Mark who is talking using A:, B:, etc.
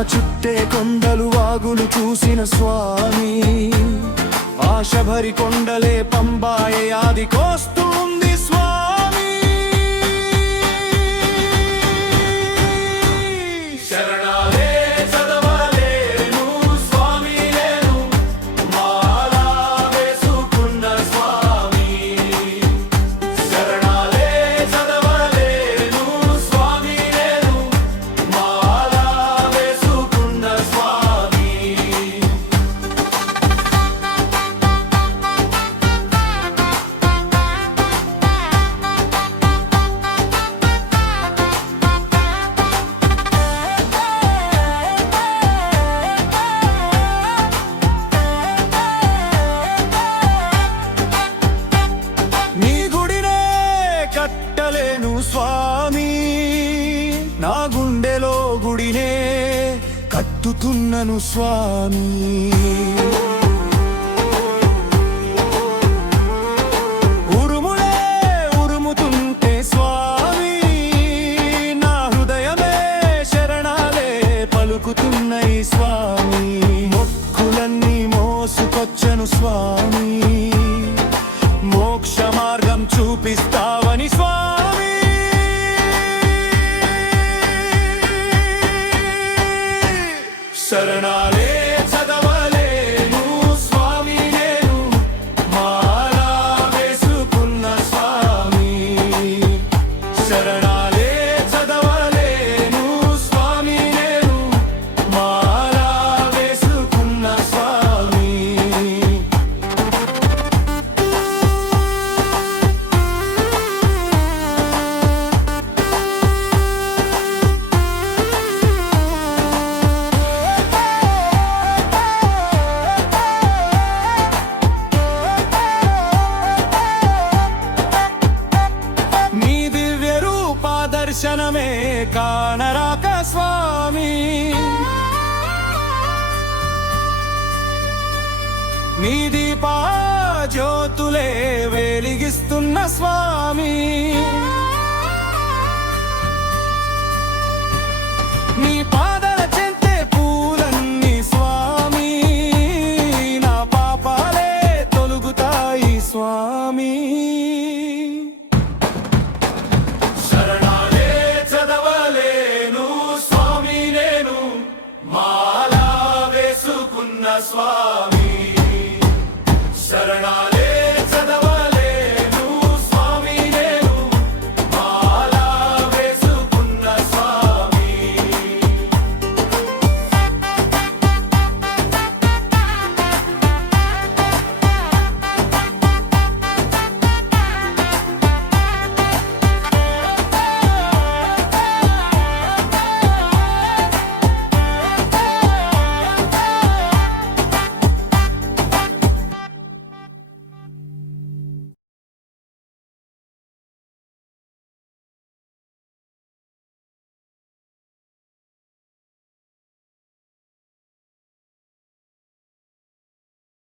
A: చుట్టే కొండలు వాగులు చూసిన స్వామి. ఆశభరి కొండలే పంబాయే ఆది కోస్తూ స్వామి నా గుండెలో గుడినే కట్టుతున్నను స్వామి. ఉరుములే ఉరుముతుంటే స్వామి నా హృదయమే శరణాలే పలుకుతున్నయి స్వామి. మొక్కులన్నీ మోసుకొచ్చను స్వామి. దర్శనమే కానరాక స్వామి. నీ దీపా జ్యోతులే వెలిగిస్తున్న స్వామి. Swa